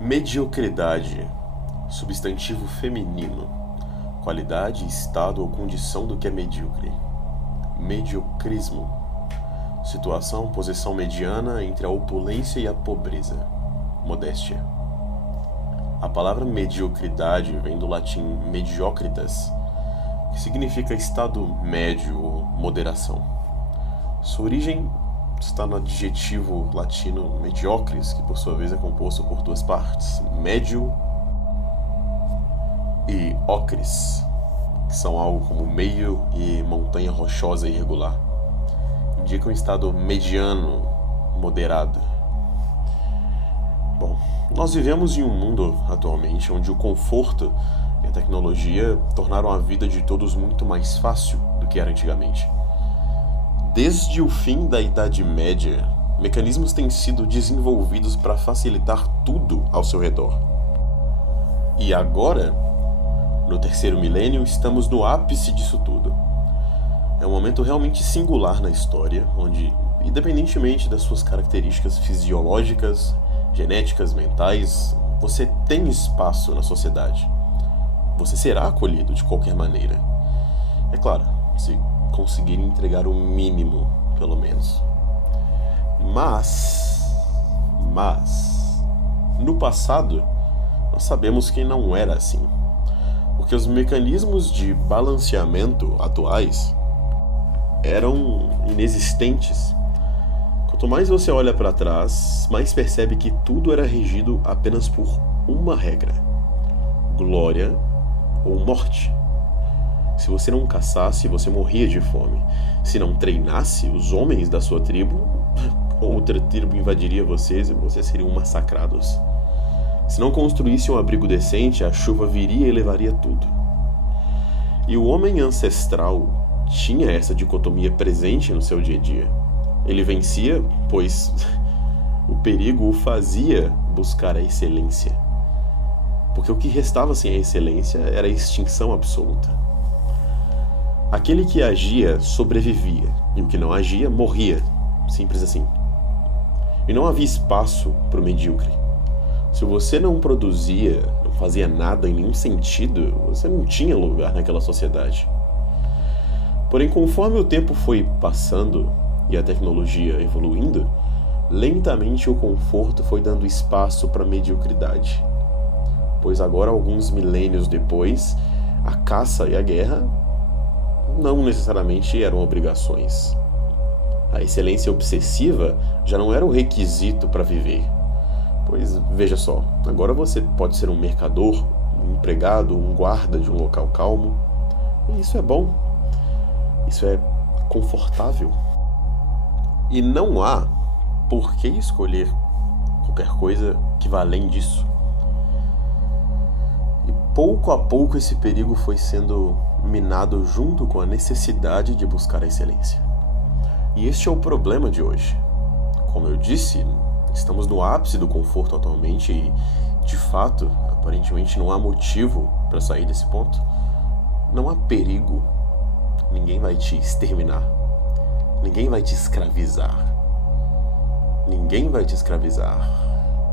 Mediocridade, substantivo feminino, qualidade, estado ou condição do que é medíocre. Mediocrismo, situação, posição mediana entre a opulência e a pobreza. Modéstia. A palavra mediocridade vem do latim mediocritas, que significa estado médio ou moderação. Sua origem está no adjetivo latino mediocres, que por sua vez é composto por duas partes, médio e ocres, que são algo como meio e montanha rochosa e irregular. Indica um estado mediano, moderado. Bom, nós vivemos em um mundo atualmente onde o conforto e a tecnologia tornaram a vida de todos muito mais fácil do que era antigamente. Desde o fim da Idade Média, mecanismos têm sido desenvolvidos para facilitar tudo ao seu redor. E agora, no terceiro milênio, estamos no ápice disso tudo. É um momento realmente singular na história, onde, independentemente das suas características fisiológicas, genéticas, mentais, você tem espaço na sociedade. Você será acolhido de qualquer maneira. É claro, se conseguir entregar o mínimo, pelo menos. Mas, no passado, nós sabemos que não era assim. Porque os mecanismos de balanceamento atuais eram inexistentes. Quanto mais você olha para trás, mais percebe que tudo era regido apenas por uma regra: glória ou morte. Se você não caçasse, você morria de fome. Se não treinasse, os homens da sua tribo, outra tribo invadiria vocês e vocês seriam massacrados. Se não construísse um abrigo decente, a chuva viria e levaria tudo. E o homem ancestral tinha essa dicotomia presente no seu dia a dia. Ele vencia, pois o perigo o fazia buscar a excelência. Porque o que restava sem a excelência era a extinção absoluta. Aquele que agia sobrevivia, e o que não agia morria, simples assim. E não havia espaço para o medíocre. Se você não produzia, não fazia nada em nenhum sentido, você não tinha lugar naquela sociedade. Porém, conforme o tempo foi passando e a tecnologia evoluindo, lentamente o conforto foi dando espaço para a mediocridade. Pois agora, alguns milênios depois, a caça e a guerra não necessariamente eram obrigações. A excelência obsessiva já não era o requisito para viver. Pois, veja só, agora você pode ser um mercador, um empregado, um guarda de um local calmo. E isso é bom. Isso é confortável. E não há por que escolher qualquer coisa que vá além disso. E pouco a pouco esse perigo foi sendo minado junto com a necessidade de buscar a excelência. E este é o problema de hoje. Como eu disse, estamos no ápice do conforto atualmente e, de fato, aparentemente não há motivo para sair desse ponto. Não há perigo. Ninguém vai te exterminar. Ninguém vai te escravizar. Ninguém vai te escravizar,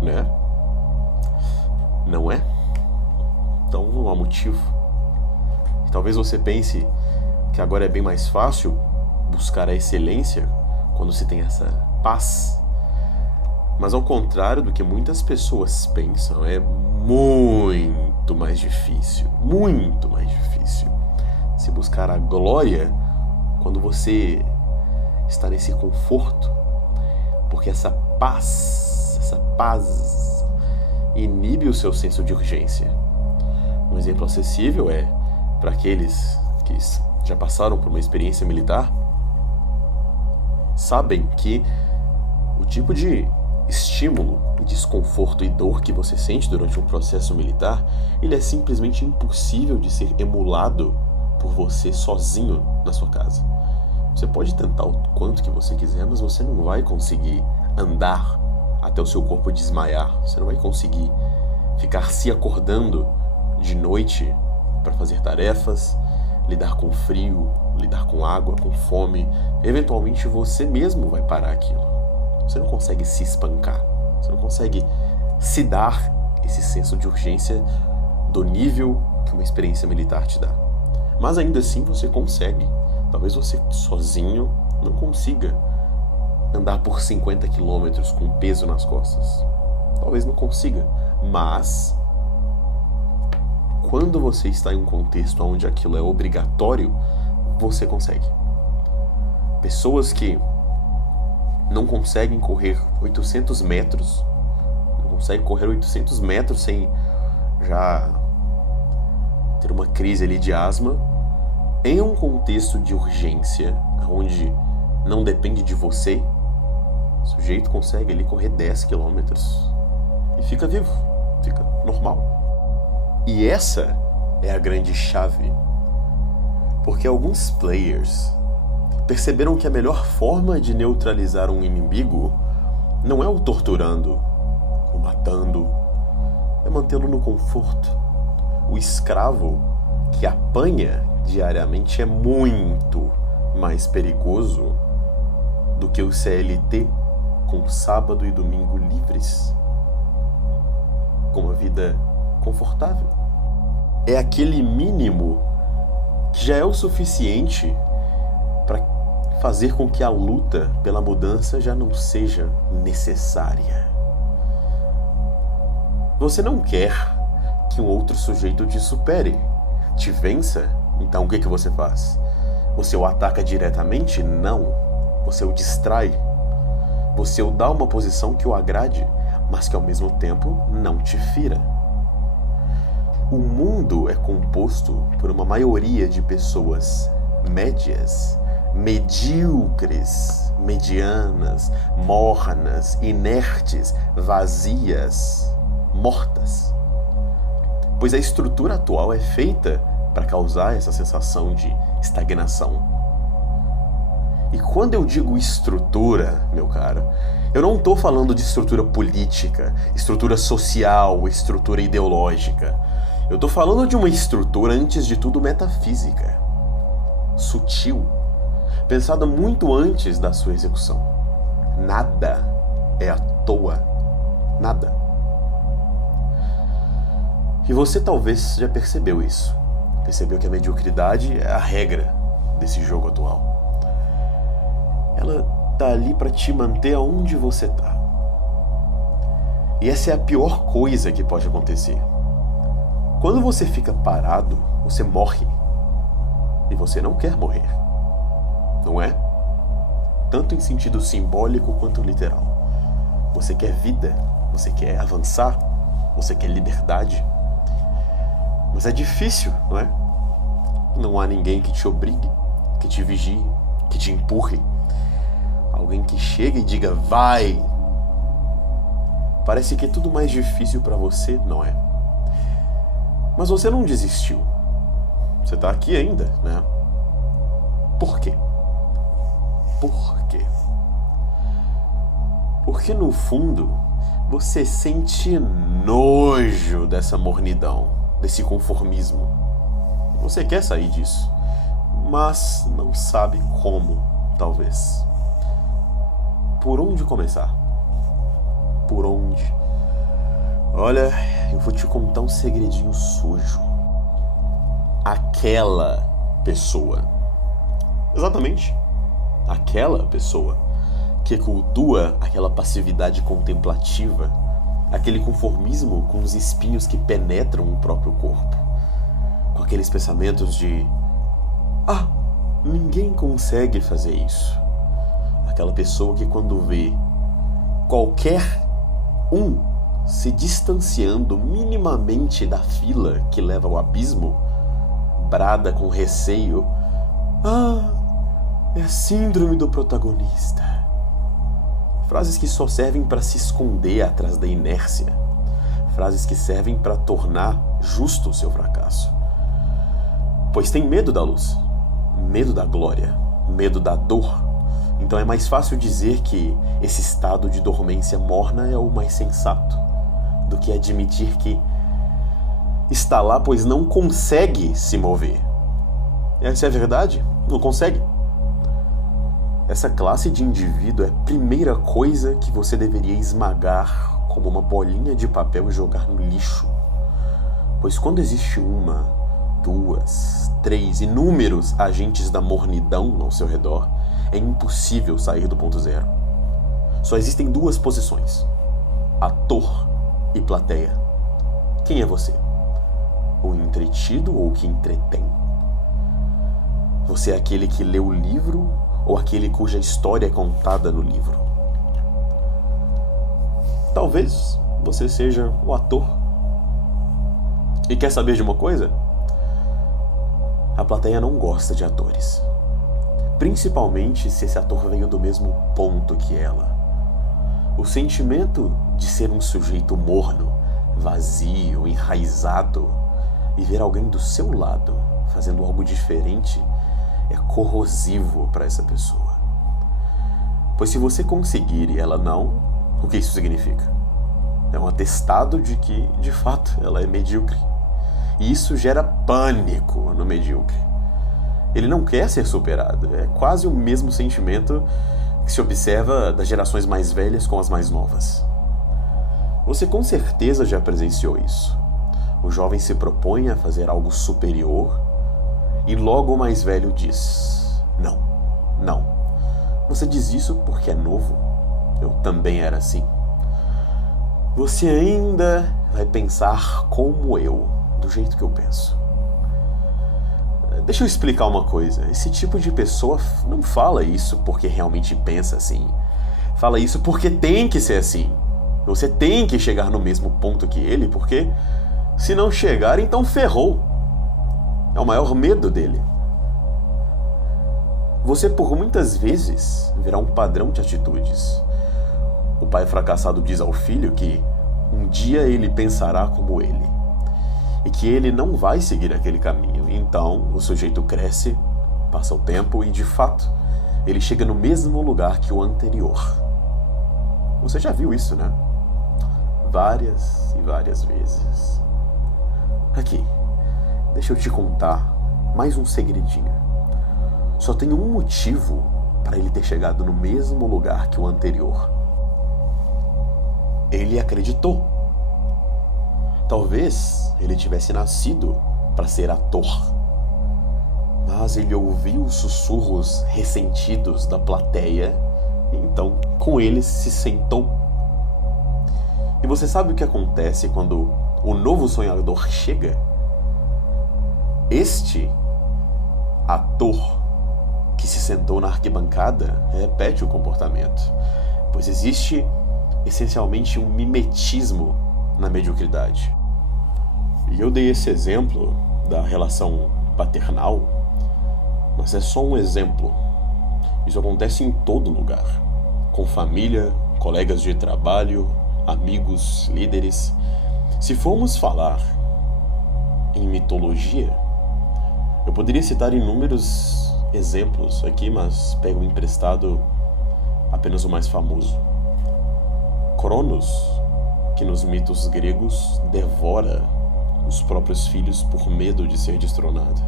né? Não é? Então não há motivo. Talvez você pense que agora é bem mais fácil buscar a excelência quando se tem essa paz. Mas ao contrário do que muitas pessoas pensam, é muito mais difícil. Muito mais difícil se buscar a glória quando você está nesse conforto. Porque essa paz inibe o seu senso de urgência. Um exemplo acessível é para aqueles que já passaram por uma experiência militar, sabem que o tipo de estímulo, desconforto e dor que você sente durante um processo militar, ele é simplesmente impossível de ser emulado por você sozinho na sua casa. Você pode tentar o quanto que você quiser, mas você não vai conseguir andar até o seu corpo desmaiar. Você não vai conseguir ficar se acordando de noite para fazer tarefas, lidar com frio, lidar com água, com fome. Eventualmente você mesmo vai parar aquilo. Você não consegue se espancar. Você não consegue se dar esse senso de urgência do nível que uma experiência militar te dá. Mas ainda assim você consegue. Talvez você sozinho não consiga andar por 50 quilômetros com peso nas costas. Talvez não consiga. Mas quando você está em um contexto onde aquilo é obrigatório, você consegue. Pessoas que não conseguem correr 800 metros, não conseguem correr 800 metros sem já ter uma crise ali de asma, em um contexto de urgência, onde não depende de você, o sujeito consegue ali correr 10 quilômetros e fica vivo, fica normal. E essa é a grande chave, porque alguns players perceberam que a melhor forma de neutralizar um inimigo não é o torturando, o matando, é mantê-lo no conforto. O escravo que apanha diariamente é muito mais perigoso do que o CLT com sábado e domingo livres, com uma vida confortável. É aquele mínimo que já é o suficiente para fazer com que a luta pela mudança já não seja necessária. Você não quer que um outro sujeito te supere, te vença. Então o que você faz? Você o ataca diretamente? Não. Você o distrai. Você o dá uma posição que o agrade, mas que ao mesmo tempo não te fira. O mundo é composto por uma maioria de pessoas médias, medíocres, medianas, mornas, inertes, vazias, mortas. Pois a estrutura atual é feita para causar essa sensação de estagnação. E quando eu digo estrutura, meu caro, eu não estou falando de estrutura política, estrutura social, estrutura ideológica. Eu estou falando de uma estrutura, antes de tudo, metafísica, sutil, pensada muito antes da sua execução. Nada é à toa. Nada. E você talvez já percebeu isso. Percebeu que a mediocridade é a regra desse jogo atual. Ela tá ali para te manter aonde você tá. E essa é a pior coisa que pode acontecer. Quando você fica parado, você morre. E você não quer morrer. Não é? Tanto em sentido simbólico quanto literal. Você quer vida, você quer avançar, você quer liberdade. Mas é difícil, não é? Não há ninguém que te obrigue, que te vigie, que te empurre. Alguém que chega e diga, vai! Parece que é tudo mais difícil para você, não é? Mas você não desistiu. Você tá aqui ainda, né? Por quê? Por quê? Porque no fundo, você sente nojo dessa mornidão, desse conformismo. Você quer sair disso, mas não sabe como, talvez. Por onde começar? Por onde? Olha, eu vou te contar um segredinho sujo. Aquela pessoa, exatamente, aquela pessoa que cultua aquela passividade contemplativa, aquele conformismo com os espinhos que penetram o próprio corpo, com aqueles pensamentos de ninguém consegue fazer isso. Aquela pessoa que quando vê qualquer um se distanciando minimamente da fila que leva ao abismo, brada com receio, é a síndrome do protagonista. Frases que só servem para se esconder atrás da inércia. Frases que servem para tornar justo o seu fracasso. Pois tem medo da luz, medo da glória, medo da dor. Então é mais fácil dizer que esse estado de dormência morna é o mais sensato, do que admitir que está lá pois não consegue se mover. Essa é a verdade? Não consegue. Essa classe de indivíduo é a primeira coisa que você deveria esmagar como uma bolinha de papel e jogar no lixo. Pois quando existe uma, duas, três, inúmeros agentes da mornidão ao seu redor, é impossível sair do ponto zero. Só existem duas posições: ator e plateia. Quem é você? O entretido ou o que entretém? Você é aquele que lê o livro ou aquele cuja história é contada no livro? Talvez você seja o ator. E quer saber de uma coisa? A plateia não gosta de atores. Principalmente se esse ator veio do mesmo ponto que ela. O sentimento de ser um sujeito morno, vazio, enraizado, e ver alguém do seu lado fazendo algo diferente é corrosivo para essa pessoa. Pois se você conseguir e ela não, o que isso significa? É um atestado de que, de fato, ela é medíocre. E isso gera pânico no medíocre. Ele não quer ser superado. É quase o mesmo sentimento que se observa das gerações mais velhas com as mais novas. Você com certeza já presenciou isso. O jovem se propõe a fazer algo superior e logo o mais velho diz: não, não. Você diz isso porque é novo. Eu também era assim. Você ainda vai pensar como eu, do jeito que eu penso. Deixa eu explicar uma coisa. Esse tipo de pessoa não fala isso porque realmente pensa assim. Fala isso porque tem que ser assim. Você tem que chegar no mesmo ponto que ele, porque se não chegar, então ferrou. É o maior medo dele. Você por muitas vezes verá um padrão de atitudes. O pai fracassado diz ao filho que um dia ele pensará como ele e que ele não vai seguir aquele caminho. Então o sujeito cresce, passa o tempo e de fato ele chega no mesmo lugar que o anterior. Você já viu isso, né? Várias e várias vezes. Aqui, deixa eu te contar mais um segredinho. Só tem um motivo para ele ter chegado no mesmo lugar que o anterior. Ele acreditou. Talvez ele tivesse nascido para ser ator, mas ele ouviu os sussurros ressentidos da plateia e então com eles se sentou. E você sabe o que acontece quando o novo sonhador chega? Este ator que se sentou na arquibancada repete o comportamento, pois existe essencialmente um mimetismo na mediocridade. E eu dei esse exemplo da relação paternal, mas é só um exemplo. Isso acontece em todo lugar, com família, colegas de trabalho, amigos, líderes. Se formos falar em mitologia, eu poderia citar inúmeros exemplos aqui, mas pego emprestado apenas o mais famoso. Cronos, que nos mitos gregos devora os próprios filhos por medo de ser destronado.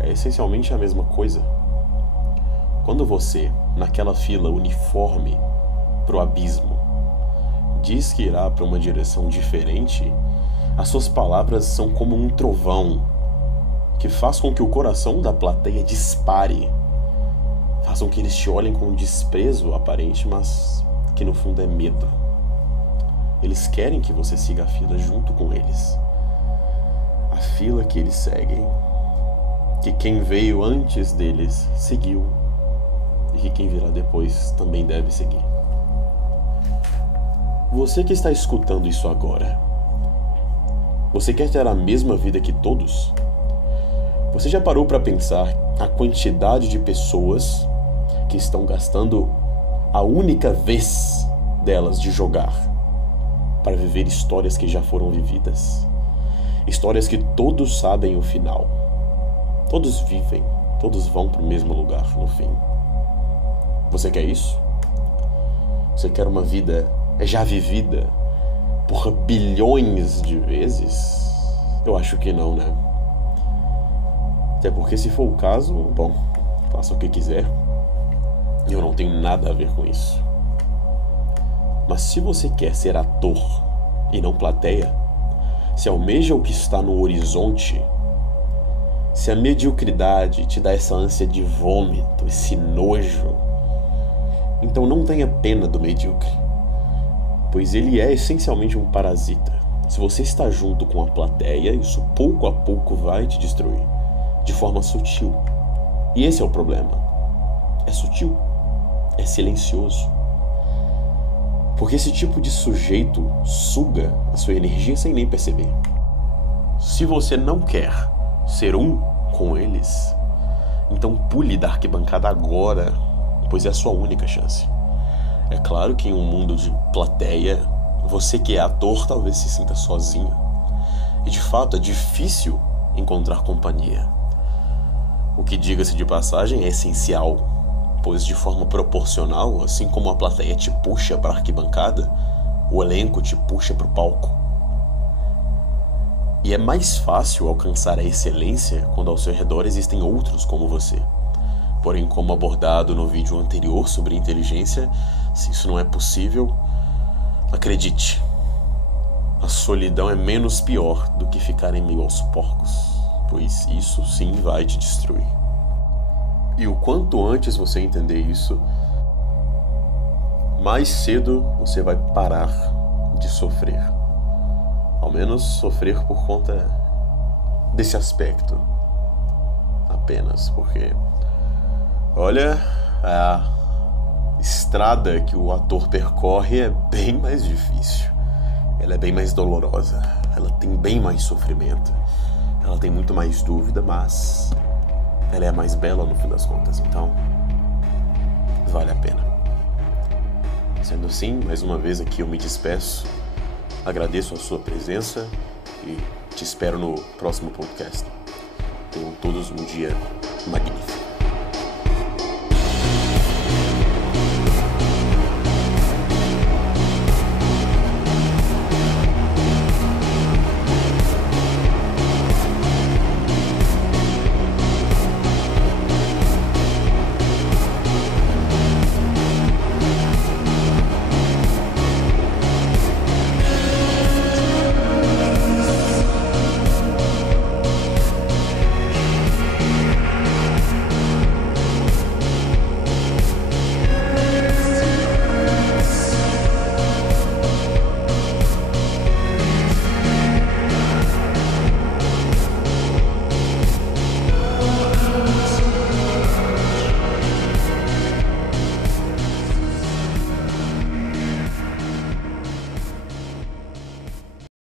É essencialmente a mesma coisa. Quando você, naquela fila uniforme pro abismo, diz que irá para uma direção diferente, as suas palavras são como um trovão que faz com que o coração da plateia dispare, façam que eles te olhem com desprezo aparente, mas que no fundo é medo. Eles querem que você siga a fila junto com eles. A fila que eles seguem, que quem veio antes deles seguiu e que quem virá depois também deve seguir. Você que está escutando isso agora, você quer ter a mesma vida que todos? Você já parou para pensar a quantidade de pessoas que estão gastando a única vez delas de jogar para viver histórias que já foram vividas? Histórias que todos sabem o final. Todos vivem, todos vão para o mesmo lugar no fim. Você quer isso? Você quer uma vida já vivida por bilhões de vezes? Eu acho que não, né? Até porque se for o caso, bom, faça o que quiser. Eu não tenho nada a ver com isso. Mas se você quer ser ator e não plateia, se almeja o que está no horizonte, se a mediocridade te dá essa ânsia de vômito, esse nojo, então não tenha pena do medíocre, pois ele é essencialmente um parasita. Se você está junto com a plateia, isso pouco a pouco vai te destruir, de forma sutil. E esse é o problema. É sutil, é silencioso. Porque esse tipo de sujeito suga a sua energia sem nem perceber. Se você não quer ser um com eles, então pule da arquibancada agora, pois é a sua única chance. É claro que em um mundo de plateia, você que é ator talvez se sinta sozinho. E de fato é difícil encontrar companhia. O que, diga-se de passagem, é essencial, pois de forma proporcional, assim como a plateia te puxa para a arquibancada, o elenco te puxa para o palco. E é mais fácil alcançar a excelência quando ao seu redor existem outros como você. Porém, como abordado no vídeo anterior sobre inteligência, se isso não é possível, acredite, a solidão é menos pior do que ficar em meio aos porcos, pois isso sim vai te destruir. E o quanto antes você entender isso, mais cedo você vai parar de sofrer. Ao menos sofrer por conta desse aspecto. Apenas porque, olha, a estrada que o ator percorre é bem mais difícil. Ela é bem mais dolorosa. Ela tem bem mais sofrimento. Ela tem muito mais dúvida, mas ela é a mais bela no fim das contas. Então, vale a pena. Sendo assim, mais uma vez aqui eu me despeço. Agradeço a sua presença e te espero no próximo podcast. Tenham todos um dia magnífico.